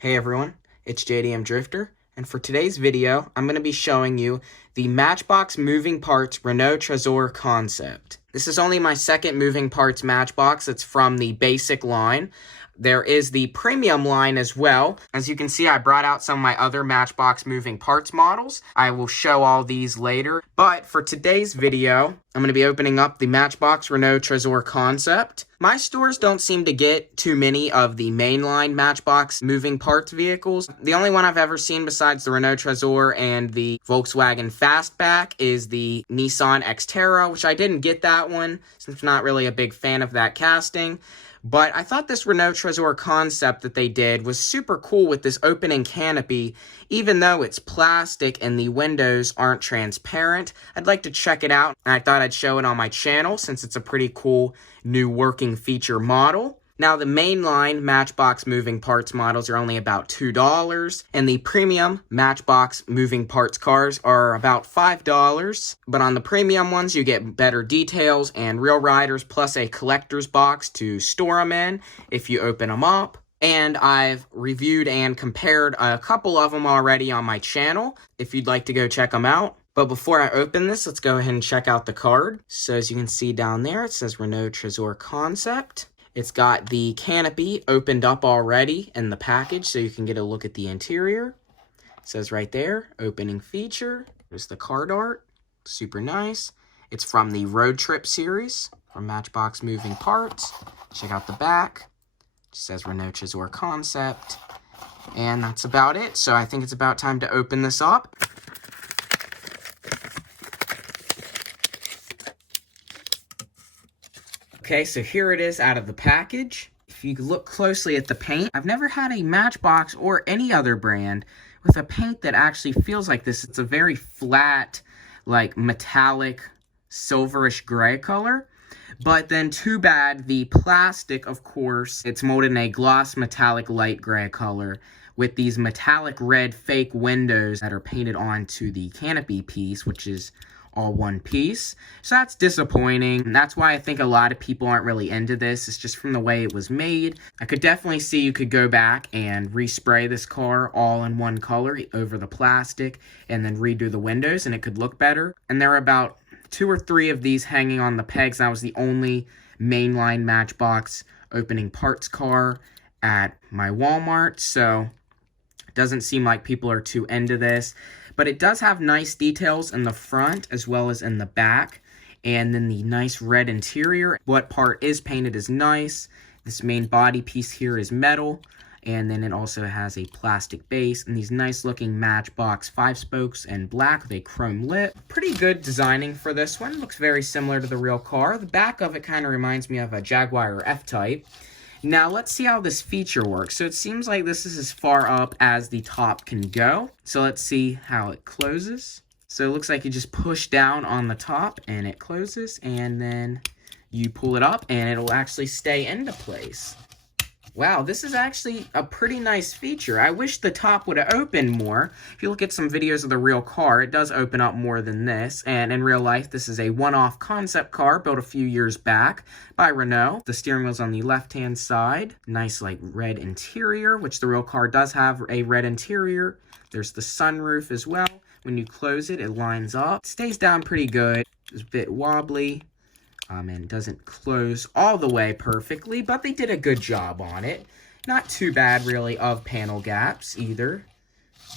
Hey everyone, it's JDM Drifter, and for today's video, I'm going to be showing you the Matchbox Moving Parts Renault Trezor concept. This is only my second moving parts Matchbox. It's from the basic line. There is the premium line as well. As you can see, I brought out some of my other Matchbox moving parts models. I will show all these later, but for today's video, I'm going to be opening up the Matchbox Renault Trezor concept. My stores don't seem to get too many of the mainline Matchbox moving parts vehicles. The only one I've ever seen besides the Renault Trezor and the Volkswagen Fastback is the Nissan Xterra, which I didn't get that one since I'm not really a big fan of that casting. But I thought this Renault Trezor concept that they did was super cool with this opening canopy. Even though it's plastic and the windows aren't transparent, I'd like to check it out. And I thought I'd show it on my channel since it's a pretty cool new working feature model. Now, the mainline Matchbox moving parts models are only about $2, and the premium Matchbox moving parts cars are about $5. But on the premium ones, you get better details and real riders, plus a collector's box to store them in if you open them up. And I've reviewed and compared a couple of them already on my channel, if you'd like to go check them out. But before I open this, let's go ahead and check out the card. So as you can see down there, it says Renault Trezor Concept. It's got the canopy opened up already in the package, so you can get a look at the interior. It says right there, opening feature. There's the card art, super nice. It's from the Road Trip series from Matchbox Moving Parts. Check out the back. It says Renault Trezor Concept. And that's about it, so I think it's about time to open this up. Okay, so here it is out of the package. If you look closely at the paint, I've never had a Matchbox or any other brand with a paint that actually feels like this. It's a very flat, like metallic, silverish gray color. But then too bad, the plastic, of course, it's molded in a gloss metallic light gray color with these metallic red fake windows that are painted onto the canopy piece, which is all one piece. So that's disappointing. And that's why I think a lot of people aren't really into this. It's just from the way it was made. I could definitely see you could go back and respray this car all in one color over the plastic and then redo the windows and it could look better. And there are about 2 or 3 of these hanging on the pegs. That was the only mainline Matchbox opening parts car at my Walmart. So it doesn't seem like people are too into this. But it does have nice details in the front as well as in the back. And then the nice red interior. What part is painted is nice. This main body piece here is metal. And then it also has a plastic base. And these nice looking Matchbox 5 spokes in black with a chrome lip. Pretty good designing for this one. Looks very similar to the real car. The back of it kind of reminds me of a Jaguar or F-Type. Now, let's see how this feature works. So it seems like this is as far up as the top can go. So let's see how it closes. So it looks like you just push down on the top and it closes. And then you pull it up and it'll actually stay into place. Wow, this is actually a pretty nice feature. I wish the top would have opened more. If you look at some videos of the real car, it does open up more than this. And in real life, this is a one-off concept car built a few years back by Renault. The steering wheel's on the left-hand side. Nice, like, red interior, which the real car does have a red interior. There's the sunroof as well. When you close it, it lines up. It stays down pretty good. It's a bit wobbly. And doesn't close all the way perfectly, but they did a good job on it. Not too bad, really, of panel gaps either.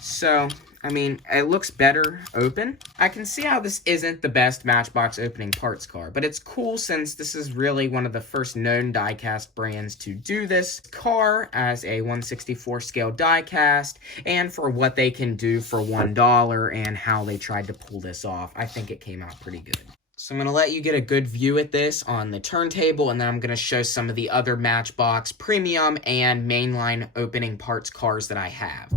So, I mean, it looks better open. I can see how this isn't the best Matchbox opening parts car, but it's cool since this is really one of the first known diecast brands to do this car as a 1/64 scale diecast, and for what they can do for $1 and how they tried to pull this off. I think it came out pretty good. So I'm going to let you get a good view at this on the turntable, and then I'm going to show some of the other Matchbox premium and mainline opening parts cars that I have.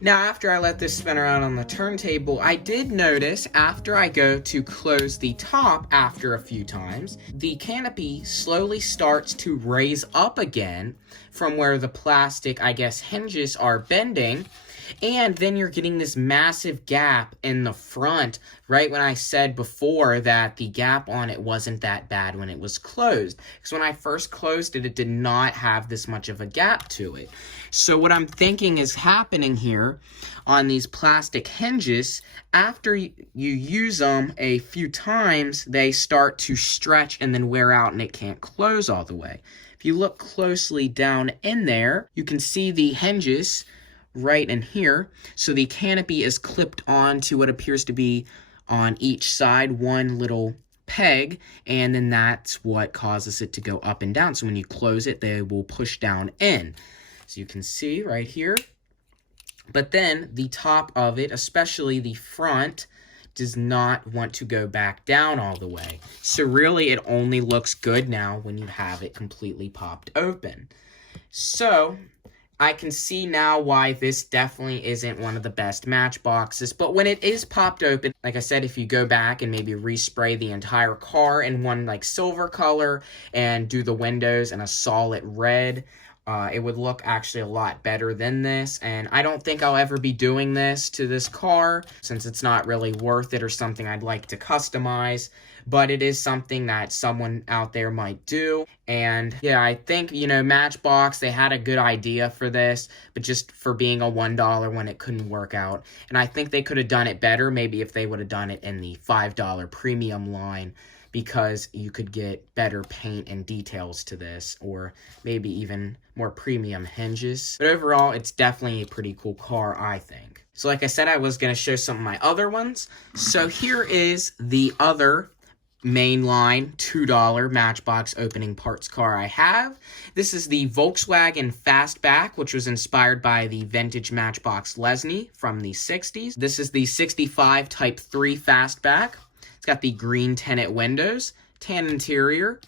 Now, after I let this spin around on the turntable, I did notice after I go to close the top after a few times, the canopy slowly starts to raise up again from where the plastic, I guess, hinges are bending. And then you're getting this massive gap in the front, right when I said before that the gap on it wasn't that bad when it was closed. Because when I first closed it, it did not have this much of a gap to it. So what I'm thinking is happening here on these plastic hinges, after you use them a few times, they start to stretch and then wear out and it can't close all the way. If you look closely down in there, you can see the hinges right in here. So the canopy is clipped onto what appears to be on each side one little peg, and then that's what causes it to go up and down. So when you close it, they will push down in. So you can see right here. But then the top of it, especially the front, does not want to go back down all the way. So really it only looks good now when you have it completely popped open. So I can see now why this definitely isn't one of the best Matchboxes, but when it is popped open, like I said, if you go back and maybe respray the entire car in one like silver color and do the windows in a solid red, it would look actually a lot better than this. And I don't think I'll ever be doing this to this car since it's not really worth it or something I'd like to customize. But it is something that someone out there might do. And yeah, I think, you know, Matchbox, they had a good idea for this, but just for being a $1 one, it couldn't work out. And I think they could have done it better, maybe if they would have done it in the $5 premium line, because you could get better paint and details to this, or maybe even more premium hinges. But overall, it's definitely a pretty cool car, I think. So like I said, I was going to show some of my other ones. So here is the other mainline $2 Matchbox opening parts car I have. This is the Volkswagen Fastback, which was inspired by the vintage Matchbox Lesney from the 60s. This is the 65 Type 3 Fastback. It's got the green tinted windows, tan interior,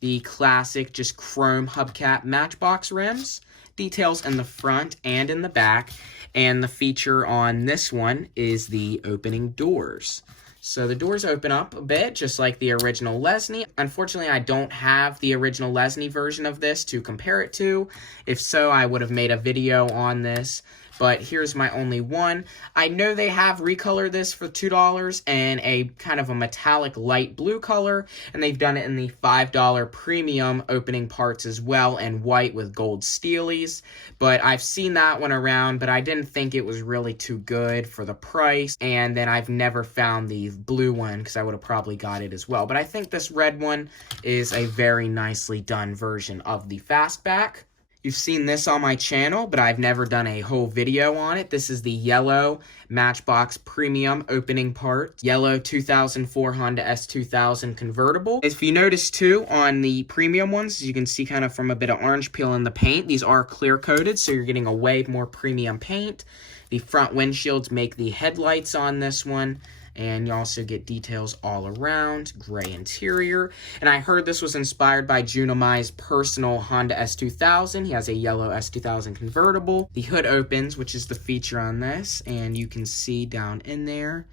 the classic just chrome hubcap Matchbox rims, details in the front and in the back, and the feature on this one is the opening doors. So the doors open up a bit, just like the original Lesney. Unfortunately, I don't have the original Lesney version of this to compare it to. If so, I would have made a video on this. But here's my only one. I know they have recolored this for $2 and a kind of a metallic light blue color, and they've done it in the $5 premium opening parts as well, and white with gold steelies. But I've seen that one around, but I didn't think it was really too good for the price, and then I've never found the blue one because I would have probably got it as well. But I think this red one is a very nicely done version of the Fastback. You've seen this on my channel, but I've never done a whole video on it. This is the yellow Matchbox Premium opening part. Yellow 2004 Honda S2000 convertible. If you notice too, on the premium ones, you can see kind of from a bit of orange peel in the paint, these are clear coated, so you're getting a way more premium paint. The front windshields make the headlights on this one. And you also get details all around, gray interior. And I heard this was inspired by Junimai's personal Honda S2000. He has a yellow S2000 convertible. The hood opens, which is the feature on this. And you can see down in there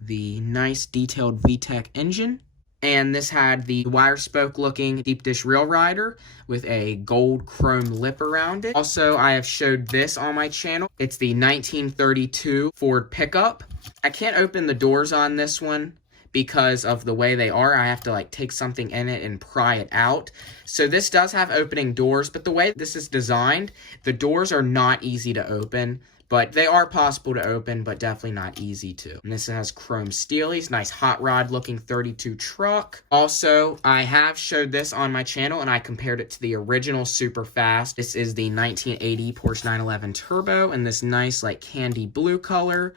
the nice detailed VTEC engine. And this had the wire spoke looking deep dish rail rider with a gold chrome lip around it. Also, I have showed this on my channel. It's the 1932 Ford pickup. I can't open the doors on this one because of the way they are. I have to like take something in it and pry it out. So this does have opening doors, but the way this is designed, the doors are not easy to open. But they are possible to open, but definitely not easy to. And this has chrome steelies, nice hot rod looking 32 truck. Also, I have showed this on my channel and I compared it to the original Super Fast. This is the 1980 Porsche 911 Turbo in this nice like candy blue color.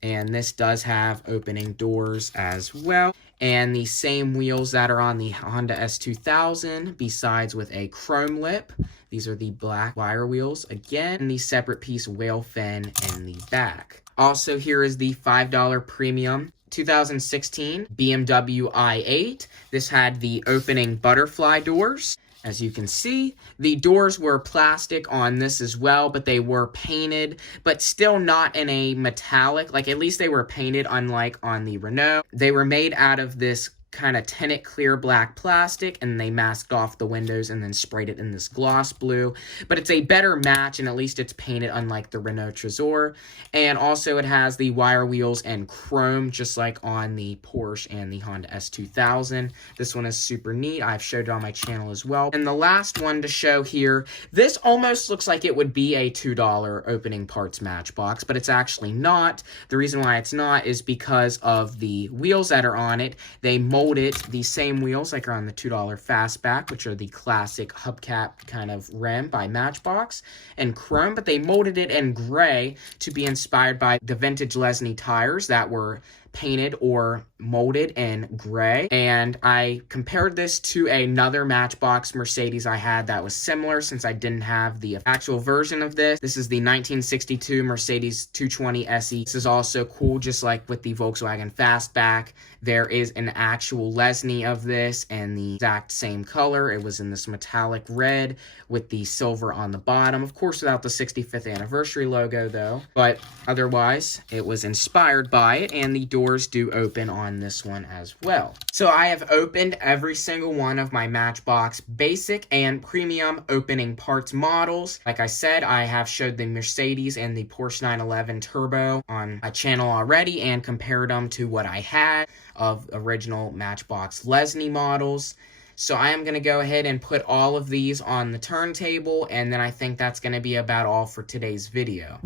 And this does have opening doors as well. And the same wheels that are on the Honda S2000, besides with a chrome lip. These are the black wire wheels again, and the separate piece whale fin in the back. Also, here is the $5 premium 2016 BMW i8. This had the opening butterfly doors. As you can see, the doors were plastic on this as well, but they were painted, but still not in a metallic. Like, at least they were painted, unlike on the Renault. They were made out of this kind of tinted clear black plastic, and they masked off the windows and then sprayed it in this gloss blue. But it's a better match, and at least it's painted unlike the Renault Trezor. And also it has the wire wheels and chrome, just like on the Porsche and the Honda S2000. This one is super neat. I've showed it on my channel as well. And the last one to show here, this almost looks like it would be a $2 opening parts Matchbox, but it's actually not. The reason why it's not is because of the wheels that are on it. They molded the same wheels like are on the $2 Fastback, which are the classic hubcap kind of rim by Matchbox, and chrome, but they molded it in gray to be inspired by the vintage Lesney tires that were painted or molded in gray. And I compared this to another Matchbox Mercedes I had that was similar, since I didn't have the actual version of this. This is the 1962 Mercedes 220 SE. This is also cool, just like with the Volkswagen Fastback. There is an actual Lesney of this in the exact same color. It was in this metallic red with the silver on the bottom. Of course, without the 65th anniversary logo, though. But otherwise, it was inspired by it, and the doors do open on this one as well. So I have opened every single one of my Matchbox basic and premium opening parts models. Like I said, I have showed the Mercedes and the Porsche 911 Turbo on my channel already and compared them to what I had of original Matchbox Lesney models. So I am going to go ahead and put all of these on the turntable, and then I think that's going to be about all for today's video.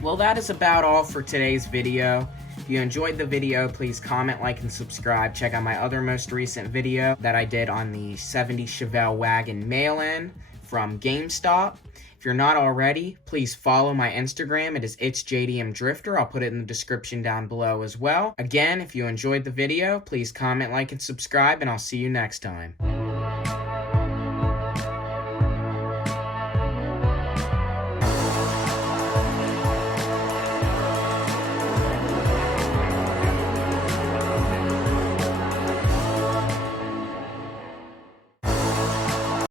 Well, that is about all for today's video. If you enjoyed the video, please comment, like, and subscribe. Check out my other most recent video that I did on the 70 Chevelle wagon mail-in from GameStop. If you're not already, please follow my Instagram. It is itsjdmdrifter. I'll put it in the description down below as well. Again, if you enjoyed the video, please comment, like, and subscribe, and I'll see you next time.